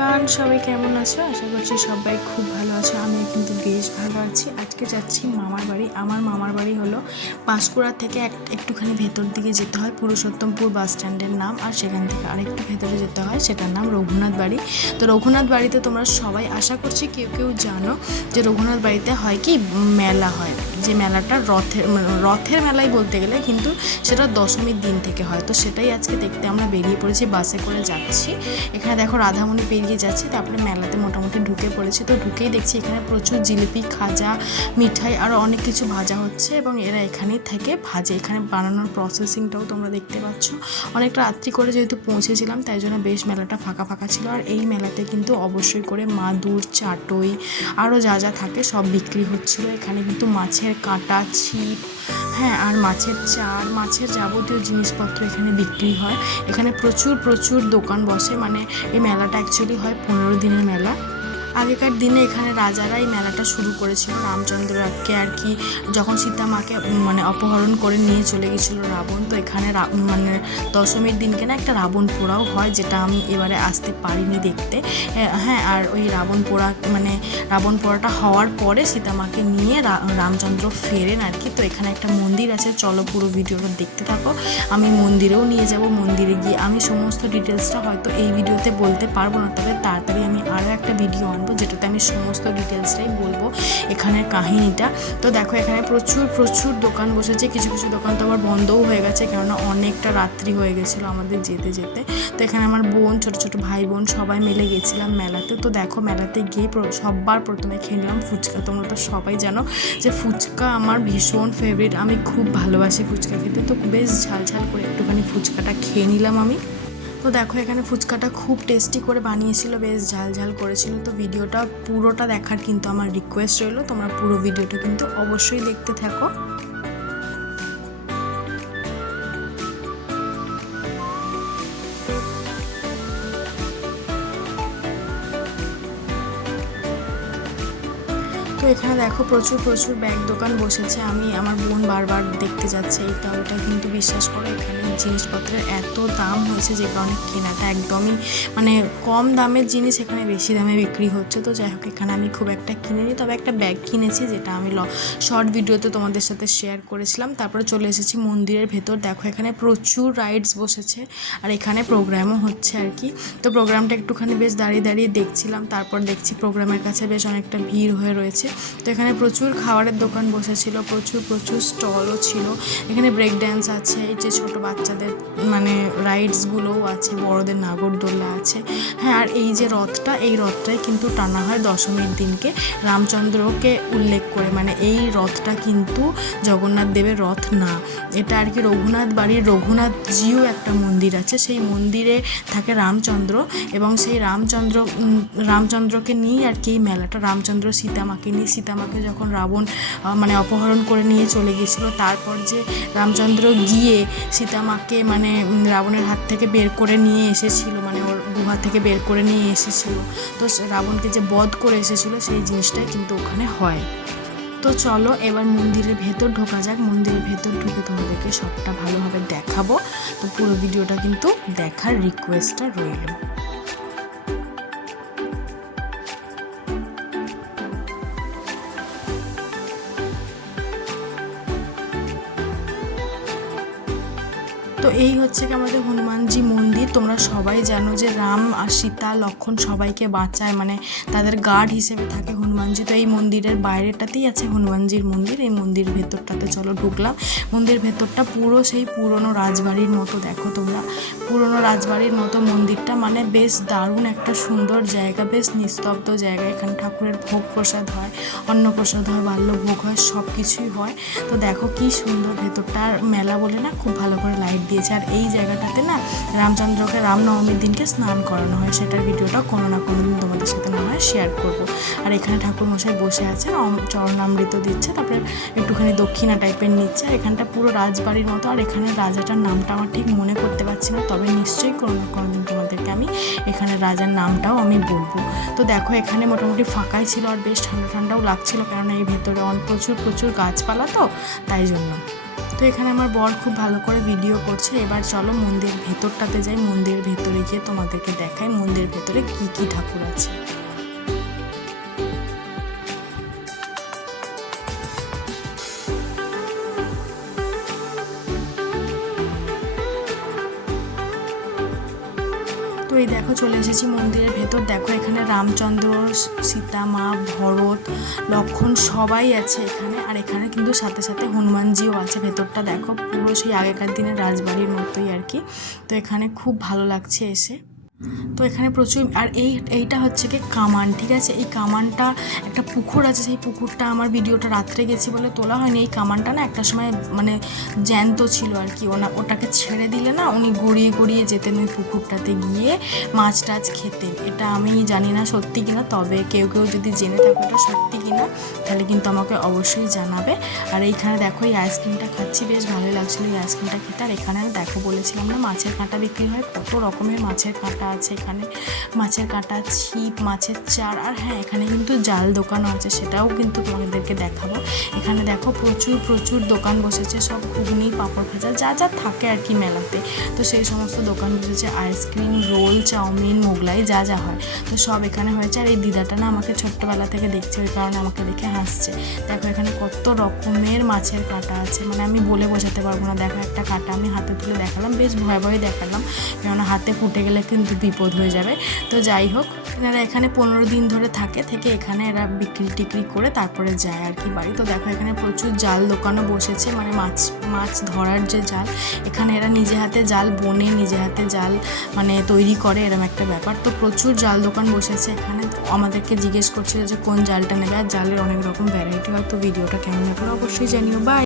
Everyone, সবাই কেমন আছো? আশা করছি সবাই খুব ভালো আছো। আমি কিন্তু বেশ ভালো আছি। আজকে যাচ্ছি মামার বাড়ি। আমার মামার বাড়ি হলো পাঁশকুড়া থেকে একটুখানি ভেতর দিকে যেতে হয়, পুরুষোত্তমপুর বাস স্ট্যান্ডের নাম। আর সেখান থেকে আরেকটু ভেতরে যেতে হয়, সেটার নাম রঘুনাথ বাড়ি। তো রঘুনাথ বাড়িতে তোমরা সবাই আশা করছি কেউ কেউ জানো যে রঘুনাথ বাড়িতে হয় কি মেলা হয়, যে মেলাটা রথের মেলাই বলতে গেলে, কিন্তু সেটা দশমীর দিন থেকে হয়। তো সেটাই আজকে দেখতে আমরা বেরিয়ে পড়েছি, বাসে করে যাচ্ছি। এখানে দেখো রাধামণি পেরিয়ে যাচ্ছে, তারপরে মেলাতে মোটামুটি ঢুকে পড়েছি। তো ঢুকেই দেখছি এখানে প্রচুর জিলিপি, খাজা, মিঠাই আরও অনেক কিছু ভাজা হচ্ছে এবং এরা এখানেই থেকে ভাজে। এখানে বানানোর প্রসেসিংটাও তোমরা দেখতে পাচ্ছ। অনেকটা রাত্রি করে যেহেতু পৌঁছেছিলাম, তাই জন্য বেশ মেলাটা ফাঁকা ফাঁকা ছিল। আর এই মেলাতে কিন্তু অবশ্যই করে মাদুর, চাটই আরও যা যা থাকে সব বিক্রি হচ্ছিল। এখানে কিন্তু মাছের কাঁটা, ছিপ, হ্যাঁ, আর মাছের চার, মাছের যাবতীয় জিনিসপত্র এখানে বিক্রি হয়। এখানে প্রচুর প্রচুর দোকান বসে। মানে এই মেলাটা অ্যাকচুয়ালি হয় 15 দিনের মেলা। আগেকার দিনে এখানে রাজারাই মেলাটা শুরু করেছিল। রামচন্দ্রকে আর কি যখন সীতা মাকে মানে অপহরণ করে নিয়ে চলে গেছিলো রাবণ, তো এখানে মানে দশমীর দিনকে না একটা রাবণ পোড়াও হয়, যেটা আমি এবারে আসতে পারিনি দেখতে। হ্যাঁ, আর ওই রাবণ পোড়াটা হওয়ার পরে সীতা মাকে নিয়ে রামচন্দ্র ফেরেন আর কি। তো এখানে একটা মন্দির আছে, চলো পুরো ভিডিওটা দেখতে থাকো। আমি মন্দিরেও নিয়ে যাব। মন্দিরে গিয়ে আমি সমস্ত ডিটেলসটা হয়তো এই ভিডিওতে বলতে পারবো না, তবে তাড়াতাড়ি আমি আরও একটা ভিডিও আনবো যেটাতে আমি সমস্ত ডিটেলসটাই বলবো, এখানের কাহিনীটা। তো দেখো এখানে প্রচুর প্রচুর দোকান বসেছে। কিছু কিছু দোকান তো আবার বন্ধও হয়ে গেছে, কেননা অনেকটা রাত্রি হয়ে গেছিলো আমাদের যেতে যেতে। তো এখানে আমার বোন, ছোটো ছোটো ভাই বোন সবাই মিলে গেছিলাম মেলাতে। তো দেখো মেলাতে গিয়ে সবার প্রথমে খেয়ে নিলাম ফুচকা। তোমরা তো সবাই জানো যে ফুচকা আমার ভীষণ ফেভারিট, আমি খুব ভালোবাসি ফুচকা খেতে। তো বেশ ঝাল ঝাল করে একটুখানি ফুচকাটা খেয়ে নিলাম আমি। তো দেখো এখানে ফুচকাটা খুব টেস্টি করে বানিয়েছিল, বেশ ঝাল ঝাল করেছিল। তো ভিডিওটা পুরোটা দেখার কিন্তু আমার রিকোয়েস্ট রইলো, তোমরা পুরো ভিডিওটা কিন্তু অবশ্যই দেখতে থাকো। তো এখানে দেখো প্রচুর প্রচুর ব্যাগ দোকান বসেছে। আমার বোন বারবার দেখতে যাচ্ছে এইটা ওটা, কিন্তু বিশ্বাস করো এখানে জিনিসপত্রের এত দাম হয়েছে যে কারণে কেনাটা একদমই মানে কম দামের জিনিস এখানে বেশি দামে বিক্রি হচ্ছে। তো যাই হোক এখানে আমি খুব একটা কিনিনি, তবে একটা ব্যাগ কিনেছি যেটা আমি শর্ট ভিডিওতে তোমাদের সাথে শেয়ার করেছিলাম। তারপরে চলে এসেছি মন্দিরের ভেতর। দেখো এখানে প্রচুর রাইডস বসেছে আর এখানে প্রোগ্রামও হচ্ছে আর কি। তো প্রোগ্রামটা একটুখানি বেশ দাঁড়িয়ে দাঁড়িয়ে দেখছিলাম। তারপর দেখছি প্রোগ্রামের কাছে বেশ অনেকটা ভিড় হয়ে রয়েছে। তো এখানে প্রচুর খাবারের দোকান বসেছিল, প্রচুর প্রচুর স্টলও ছিল। এখানে ব্রেক ড্যান্স আছে, এই যে ছোটো বাচ্চাদের মানে রাইডসগুলোও আছে, বড়দের নাগরদোল্লা আছে। হ্যাঁ, আর এই যে এই রথটাই কিন্তু টানা হয় দশমীর দিনকে রামচন্দ্রকে উল্লেখ করে। মানে এই রথটা কিন্তু জগন্নাথ দেবের রথ না, এটা আর কি রঘুনাথ বাড়ির রঘুনাথজিও একটা মন্দির আছে, সেই মন্দিরে থাকে রামচন্দ্র। এবং সেই রামচন্দ্রকে নিয়ে আর কি এই মেলাটা। রামচন্দ্র সীতামাকে যখন রাবণ মানে অপহরণ করে নিয়ে চলে গেছিলো, তারপর যে রামচন্দ্র গিয়ে সীতামাকে মানে রাবণের হাত থেকে বের করে নিয়ে এসেছিল, মানে ওর গুহা থেকে বের করে নিয়ে এসেছিল, তো রাবণকে যে বধ করে এসেছিলো সেই জিনিসটাই কিন্তু ওখানে হয়। তো চলো এবার মন্দিরের ভেতর ঢোকা যাক। মন্দিরের ভেতর ঢুকে তোমাদেরকে সবটা ভালোভাবে দেখাবো। তো পুরো ভিডিওটা কিন্তু দেখার রিকোয়েস্টটা রইল। তো এই হচ্ছে কি আমাদের হনুমানজি মন্দির। তোমরা সবাই জানো যে রাম আর সীতা, লক্ষ্মণ সবাইকে বাঁচায়, মানে তাদের গার্ড হিসেবে থাকে হনুমানজি। তো এই মন্দিরের বাইরেটাতেই আছে হনুমানজির মন্দির। এই মন্দিরের ভেতরটাতে চলো ঢুকলাম। মন্দিরের ভেতরটা পুরো সেই পুরনো রাজবাড়ির মতো, দেখো তোমরা পুরনো রাজবাড়ির মতো মন্দিরটা। মানে বেশ দারুণ একটা সুন্দর জায়গা, বেশ নিস্তব্ধ জায়গা। এখানে ঠাকুরের ভোগ প্রসাদ হয়, অন্নপ্রসাদ হয়, বাল্যভোগ হয়, সব কিছুই হয়। তো দেখো কি সুন্দর ভেতরটা। আর মেলা বলে না খুব ভালো করে লাইট দিয়েছে। আর এই জায়গাটাতে না রামচন্দ্রকে রামনবমীর দিনকে স্নান করানো হয়, সেটার ভিডিওটা কোনো না কোনো দিন তোমাদের সাথে না হয় শেয়ার করবো। আর এখানে ঠাকুরমশাই বসে আছে, চরণামৃত দিচ্ছে, তারপরে একটুখানি দক্ষিণা টাইপের নিচ্ছে। আর এখানটা পুরো রাজবাড়ির মতো। আর এখানে রাজাটার নামটা আমার ঠিক মনে করতে পারছি না, তবে নিশ্চয়ই কোনো না কোনো দিন তোমাদেরকে আমি এখানে রাজার নামটাও আমি বলবো। তো দেখো এখানে মোটামুটি ফাঁকাই ছিল আর বেশ ঠান্ডা ঠান্ডাও লাগছিল, কারণ এই ভেতরে প্রচুর প্রচুর গাছপালা, তো তাই জন্য। তো তো এখানে আমার বর খুব ভালো করে ভিডিও করছে। এবার চলো মন্দিরের ভেতরটাতে যাই, মন্দিরের ভেতরে গিয়ে তোমাদেরকে দেখাই মন্দিরের ভেতরে কি কি ঠাকুর আছে। তো এই দেখো চলে এসেছি মন্দিরের ভেতর। দেখো এখানে রামচন্দ্র, সীতা মা, ভরত, লক্ষ্মণ সবাই আছে এখানে। আর এখানে কিন্তু সাথে সাথে হনুমানজিও আছে। ভেতরটা দেখো পুরো সেই আগেকার দিনের রাজবাড়ির মতোই আর কি। তো এখানে খুব ভালো লাগছে এসে। তো এখানে প্রচুর, আর এইটা হচ্ছে কি কামান, ঠিক আছে। এই কামানটা একটা পুকুর আছে, সেই পুকুরটা আমার ভিডিওটা রাত্রে গেছি বলে তোলা হয়নি। এই কামানটা না একটা সময় মানে জ্যান্ত ছিল আর কি। ওটাকে ছেড়ে দিলে না উনি গড়িয়ে গড়িয়ে যেতেন ওই পুকুরটাতে গিয়ে মাছ টাছ খেতেন। এটা আমি জানি না সত্যি কিনা, তবে কেউ কেউ যদি জেনে থাকো এটা সত্যি কিনা তাহলে কিন্তু আমাকে অবশ্যই জানাবে। আর এইখানে দেখো এই আইসক্রিমটা খাচ্ছি, বেশ ভালোই লাগছিলো এই আইসক্রিমটা খেতে। আর এখানে দেখো বলেছিলাম না মাছের কাঁটা বিক্রি হয়, কত রকমের মাছের কাঁটা আছে এখানে। মাছের কাঁটা, ছিপ, মাছের চার, আর হ্যাঁ এখানে কিন্তু জাল দোকানও আছে, সেটাও কিন্তু তোমাদেরকে দেখাবো। এখানে দেখো প্রচুর প্রচুর দোকান বসেছে, সব ঘুগনি, পাঁপড় ভাজা যা যা থাকে আর কি মেলাতে। তো সেই সমস্ত দোকান বসেছে, আইসক্রিম, রোল, চাউমিন, মোগলাই যা যা হয় তো সব এখানে হয়েছে। আর এই দিদাটা না আমাকে ছোট্টবেলা থেকে দেখছে, ওই কারণে আমাকে দেখে হাসছে। দেখো এখানে কত রকমের মাছের কাঁটা আছে, মানে আমি বলে বোঝাতে পারবো না। দেখো একটা কাঁটা আমি হাতে তুলে দেখালাম, বেশ ভয়ে ভয়ে দেখালাম, কেননা হাতে ফুটে গেলে কিন্তু বিপদ হয়ে যাবে। তো যাই হোক, এনারা এখানে 15 দিন ধরে থেকে এখানে এরা বিক্রি টিক্রি করে তারপরে যায় আর কি বাড়ি। তো দেখো এখানে প্রচুর জাল দোকানও বসেছে, মানে মাছ ধরার যে জাল, এখানে এরা নিজে হাতে জাল বোনে, নিজে হাতে জাল মানে তৈরি করে, এরকম একটা ব্যাপার। তো প্রচুর জাল দোকান বসেছে এখানে। আমাদেরকে জিজ্ঞেস করছিল যে কোন জালটা নেবে, আর জালের অনেক রকম ভ্যারাইটি হয়। তো ভিডিওটা কেমন লাগলো অবশ্যই জানিও। বাই।